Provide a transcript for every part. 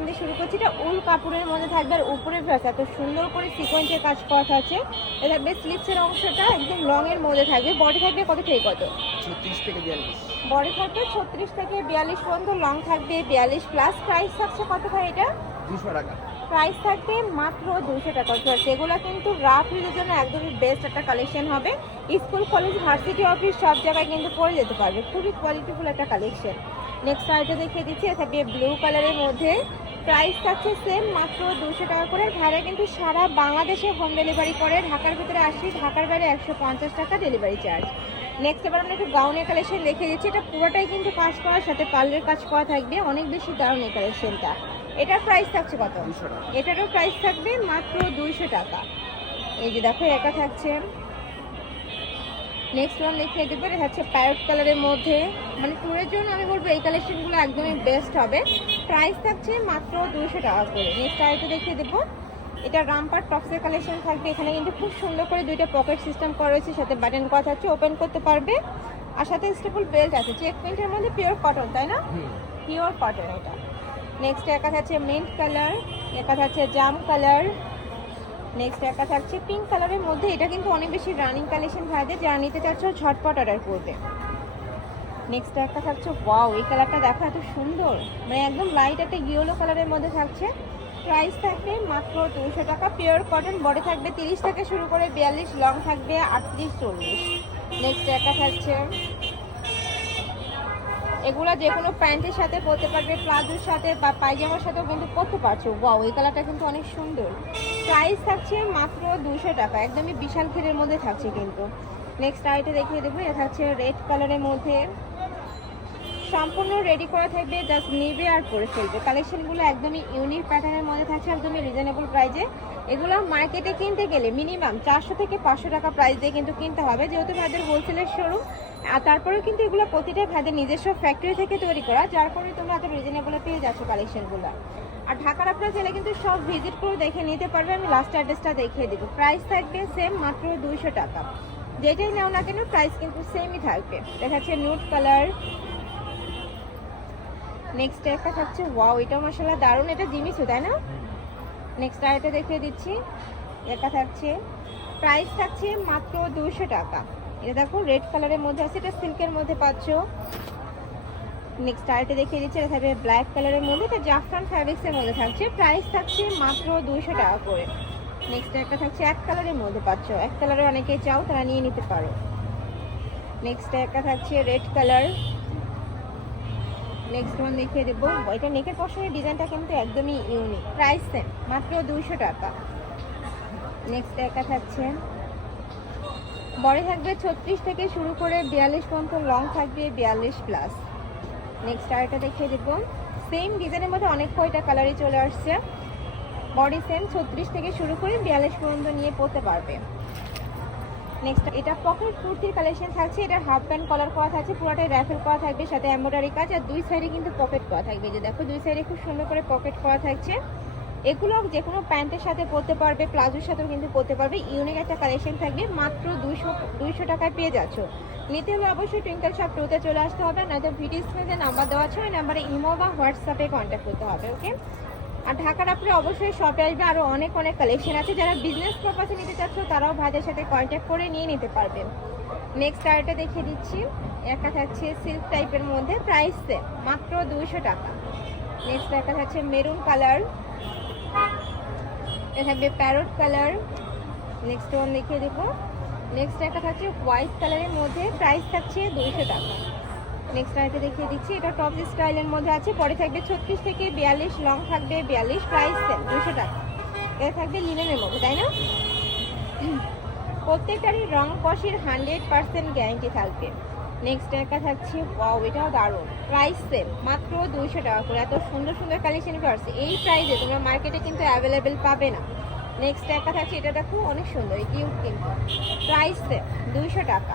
Collection দিয়ে শুরু করছি। এটা উল কাপড়ের মধ্যে থাকবে আর উপরে ড্রেস এত সুন্দর করে সিকোয়েন্সের কাজ করা আছে। এটা থাকবে স্লিপসের অংশটা একদম লং এর মধ্যে থাকবে। বডি থাকবে কত থেকে কত? 36 থেকে 42। বডি থাকবে 36 থেকে 42 পর্যন্ত, লং থাকবে 42 প্লাস। প্রাইস থাকছে কত ভাই এটা? 200 টাকা। প্রাইস থাকবে মাত্র 200 টাকা। এগুলো কিন্তু রাফ ইউজের জন্য একদমই বেস্ট একটা কালেকশন হবে। স্কুল, কলেজ, ভার্সিটি, অফিস সব জায়গায় কিন্তু পরে যেতে পারবে। খুবই কোয়ালিটিফুল একটা কালেকশন। নেক্সট আইটা দেখিয়ে দিচ্ছি, এটা থাকবে ব্লু কালারের মধ্যে। প্রাইস থাকছে সেম মাত্র 200 টাকা করে। ভাড়া কিন্তু সারা বাংলাদেশে হোম ডেলিভারি করে। ঢাকার ভিতরে 80, ঢাকার বাইরে 150 টাকা ডেলিভারি চার্জ। নেক্সট এবার আমরা একটু গাউনের কালেকশন দেখিয়ে দিচ্ছি। এটা পুরোটাই কিন্তু কাজ করার সাথে পার্লের কাজ করা থাকবে। অনেক বেশি দারুণ এই কালেকশনটা। এটার প্রাইস থাকছে কত? 200 টাকা। এটারও প্রাইস থাকবে মাত্র 200 টাকা। এই যে দেখো একা থাকছে। নেক্সট ওয়ান দেখিয়ে দেবো, এটা হচ্ছে প্যারট কালারের মধ্যে। মানে টুরের জন্য আমি বলবো এই কালেকশনগুলো একদমই বেস্ট হবে। প্রাইস থাকছে মাত্র 200 টাকা করে। নেক্সট আরেকটা দেখিয়ে দেবো, এটা রামপার টপসের কালেকশন থাকবে। এখানে কিন্তু খুব সুন্দর করে দুইটা পকেট সিস্টেম করা রয়েছে, সাথে বাটন করা থাকছে, ওপেন করতে পারবে। আর সাথে স্টেপল বেল্ট আছে। চেক প্রিন্টের মধ্যে পিওর কটন, তাই না? পিওর কটন এটা। নেক্সট একা থাকছে মিন্ট কালার, একা থাকছে জাম কালার। নেক্সট একটা থাকছে পিঙ্ক কালারের মধ্যে। এটা কিন্তু অনেক বেশি রানিং কালেকশন ভাইদের, যারা নিতে চাচ্ছ ঝটপট অর্ডার করবে। নেক্সট একটা থাকছে, ওয়াও এই কালারটা দেখো এত সুন্দর, মানে একদম লাইট একটা ইয়েলো কালারের মধ্যে থাকছে। প্রাইস থাকবে মাত্র 200 টাকা। Pure cotton. বডি থাকবে 30 থেকে শুরু করে 42, লং থাকবে 38, 40। নেক্সট একটা থাকছে, এগুলো যে কোনো প্যান্টের সাথে পরতে পারবে, প্লাজোর সাথে বা পায়জামার সাথেও কিন্তু পরতে পারছো। ওয়াও এই কালারটা কিন্তু অনেক সুন্দর। প্রাইস থাকছে মাত্র 200 টাকা। একদমই বিশাল ঘেরের মধ্যে থাকছে কিন্তু। নেক্সট আইটা দেখিয়ে দেবো, এটা থাকছে রেড কালারের মধ্যে। সম্পূর্ণ রেডি করা থাকবে, জাস্ট নিবে আর পরে ফেলবে। কালেকশনগুলো একদমই ইউনিক প্যাটার্নের মধ্যে থাকছে, একদমই রিজনেবল প্রাইসে। এগুলো মার্কেটে কিনতে গেলে মিনিমাম 400 থেকে 500 টাকা প্রাইস দিয়ে কিন্তু কিনতে হবে, যেহেতু ভাইদের হোলসেলের শোরুম। আর তারপরেও কিন্তু এগুলো প্রতিটা ভাইদের নিজস্ব ফ্যাক্টরি থেকে তৈরি করা, যার কারণে তোমরা এত রিজনেবলে পেয়ে যাচ্ছ কালেকশনগুলো। আর ঢাকার আপনারা চাইলে কিন্তু সব ভিজিট করে দেখে নিতে পারবে। আমি লাস্ট অ্যাড্রেসটা দেখিয়ে দেবো। প্রাইস থাকবে সেম মাত্র 200 টাকা। যেটাই নাও না কেন প্রাইস কিন্তু সেমই থাকবে। দেখাচ্ছে নুড কালার। নেক্সট একটা থাকছে, ওয়াও এটাও মাশাআল্লাহ দারুণ। এটা জিমিসু, তাই না? নেক্সট আরেকটা দেখিয়ে দিচ্ছি, এটা থাকছে, প্রাইস থাকছে মাত্র 200 টাকা। এটা দেখো রেড কালারের মধ্যে আছে, এটা সিল্কের মধ্যে পাচ্ছ। নেক্সট আরেকটা দেখিয়ে দিচ্ছি, এটা থাকবে ব্ল্যাক কালারের মধ্যে, এটা জাফরান ফ্যাব্রিক্সের মধ্যে থাকছে। প্রাইস থাকছে মাত্র 200 টাকা করে। নেক্সট একটা থাকছে এক কালারের মধ্যে পাচ্ছ, এক কালারে অনেকেই চাও তারা নিয়ে নিতে পারো। নেক্সট একটা থাকছে রেড কালার। নেক্সট ওয়ান দেখিয়ে দেবো, এটা নেকের পশনের ডিজাইনটা কিন্তু একদমই ইউনিক। প্রাইস সেম মাত্র 200 টাকা। নেক্সট একটা থাকছে, বডি থাকবে 36 থেকে শুরু করে 42 পর্যন্ত, লং থাকবে 42 প্লাস। নেক্সট আরেকটা দেখিয়ে দেবো, সেম ডিজাইনের মধ্যে অনেক কয়টা কালারই চলে আসছে। বডি সেম 36 থেকে শুরু করে 42 পর্যন্ত নিয়ে পরতে পারবে। নেক্সট এটা পকেট কুর্তির কালেকশন থাকছে। এটা হাফ প্যান্ট কলার করা থাকছে, পুরোটাই র্যাফেল করা থাকবে, সাথে এমব্রয়ডারি কাজ। আর দুই সাইডে কিন্তু পকেট করা থাকবে। যে দেখো দুই সাইডে খুব সুন্দর করে পকেট করা থাকছে। এগুলো যে কোনো প্যান্টের সাথে পরতে পারবে, প্লাজোর সাথেও কিন্তু পরতে পারবে। ইউনিক একটা কালেকশন থাকবে, মাত্র 200 টাকায় পেয়ে যাচ্ছ। নিতে হলে অবশ্যই টুইঙ্কেল শপ 2-তে চলে আসতে হবে, নয়তো ভিডিও স্ক্রিনে নাম্বার দেওয়া আছে, ওই নাম্বারে ইমো বা হোয়াটসঅ্যাপে কন্ট্যাক্ট করতে হবে। ওকে। আর ঢাকার আপনি অবশ্যই শপে আসবে, আরও অনেক অনেক কালেকশন আছে। যারা বিজনেস পারপাসে নিতে চাচ্ছ তারাও ভাইদের সাথে কন্ট্যাক্ট করে নিয়ে নিতে পারবেন। নেক্সট আরেকটা দেখিয়ে দিচ্ছি, একটা থাকছে সিল্ক টাইপের মধ্যে, প্রাইস সেম মাত্র 200 টাকা। নেক্সট একটা থাকছে মেরুন কালার, এটা থাকবে প্যারট কালার। নেক্সট ওয়ান দেখিয়ে দেবো, নেক্সট একটা থাকছে হোয়াইট কালারের মধ্যে, প্রাইস থাকছে 200 টাকা। নেক্সট আরেকটা দেখিয়ে দিচ্ছি, এটা টপ স্টাইলের মধ্যে আছে, পরে থাকবে 36 থেকে 42, লং থাকবে 42, প্রাইস সেম 200 টাকা। এটা থাকবে লিনেনের মধ্যে, তাই না? প্রত্যেকটারই রং কষের 100% গ্যারান্টি থাকবে। নেক্সট একটা থাকছে, ওয়াও এটাও দারুণ। প্রাইস সেম মাত্র 200 টাকা করে। এত সুন্দর সুন্দর কালেকশন আসছে, এই প্রাইসে তোমরা মার্কেটে কিন্তু অ্যাভেলেবেল পাবে না। নেক্সট একটা থাকছে, এটা দেখো অনেক সুন্দর, কিউট কিন্তু। প্রাইস সেম 200 টাকা।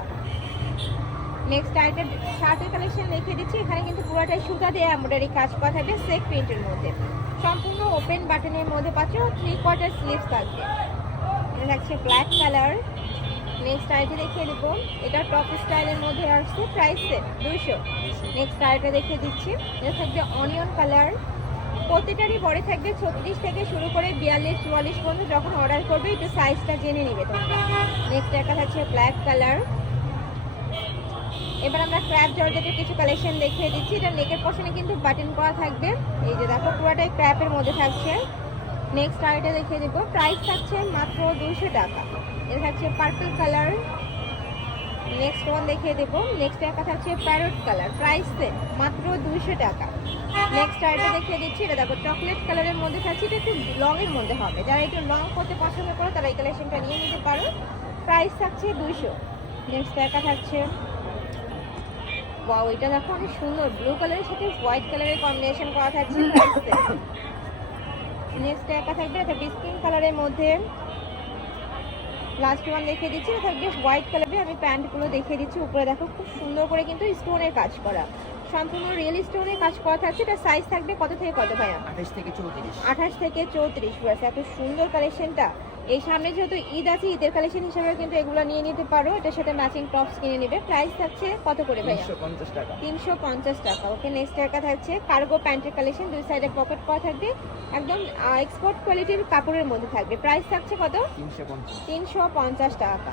নেক্সট আইটা শার্টের কালেকশন দেখিয়ে দিচ্ছি। এখানে কিন্তু পুরোটাই সুতা দিয়ে এমব্রয়ডারি কাজ করা থাকবে, সেক প্রিন্টের মধ্যে। সম্পূর্ণ ওপেন বাটনের মধ্যে পাচ্ছ, 3/4 স্লিভস থাকবে। এটা থাকছে ব্ল্যাক কালার। নেক্সট আইটা দেখিয়ে দেবো, এটা টপ স্টাইলের মধ্যে আসছে, প্রাইস সেম 200। নেক্সট আইটা দেখিয়ে দিচ্ছি, এটা থাকবে অনিয়ন কালার। প্রত্যেকটারই বড় থাকবে 36 থেকে শুরু করে 42 44 পর্যন্ত। যখন অর্ডার করবে একটু সাইজটা জেনে নিবে তোমরা। নেক্সট একটা থাকছে ব্ল্যাক কালার। এবার আমরা ক্র্যাপ জর্জেটের কিছু কালেকশন দেখিয়ে দিচ্ছি। এটা নেকের পশনে কিন্তু বাটন করা থাকবে, এই যে দেখো পুরোটাই ক্র্যাপের মধ্যে থাকছে। নেক্সট আইটা দেখিয়ে দেবো, প্রাইস থাকছে মাত্র 200 টাকা। এটা থাকছে পার্পল কালার। নেক্সট ওয়ান দেখিয়ে দেবো, নেক্সট একটা থাকছে প্যারট কালার, প্রাইস সেম মাত্র 200 টাকা। নেক্সট আইটা দেখিয়ে দিচ্ছি, এটা দেখো চকলেট কালারের মধ্যে থাকছে, এটা একটু লং এর মধ্যে হবে। যারা একটু লং করতে পছন্দ করো তারা এই কালেকশনটা নিয়ে নিতে পারো, প্রাইস থাকছে 200। নেক্সট একটা থাকছে, ওয়াও এটা দেখো অনেক সুন্দর, ব্লু কালারের সাথে হোয়াইট কালারের কম্বিনেশন করা থাকছে, প্রাইস সেম। নেক্সট একটা থাকবে এটা বিস্কিন কালারের মধ্যে। লাস্ট ওয়ান দেখিয়ে দিচ্ছি, এটা থাকবে হোয়াইট কালারে। আমি প্যান্টগুলো দেখিয়ে দিচ্ছি, উপরে দেখো খুব সুন্দর করে কিন্তু স্টোনের কাজ করা, সম্পূর্ণ রিয়েল স্টোনের কাজ করা থাকছে। এটা সাইজ থাকবে কত থেকে কত ভাইয়া? 28 থেকে 34। 28 থেকে 34 ব্যাস। এত সুন্দর কালেকশনটা। এই সামনে যেহেতু ঈদ আছে, ঈদের কালেকশন হিসেবে কিন্তু এগুলো নিয়ে নিতে পারো। এটার সাথে ম্যাচিং টপস কিনে নেবে। প্রাইস থাকছে কত করে ভাইয়া? 350 টাকা। 350 টাকা। ওকে, নেক্সট একটা থাকছে কার্গো প্যান্টের কালেকশন, দুই সাইডে পকেট করা থাকবে, একদম এক্সপোর্ট কোয়ালিটির কাপড়ের মধ্যে থাকবে। প্রাইস থাকছে কত? 350। 350 টাকা।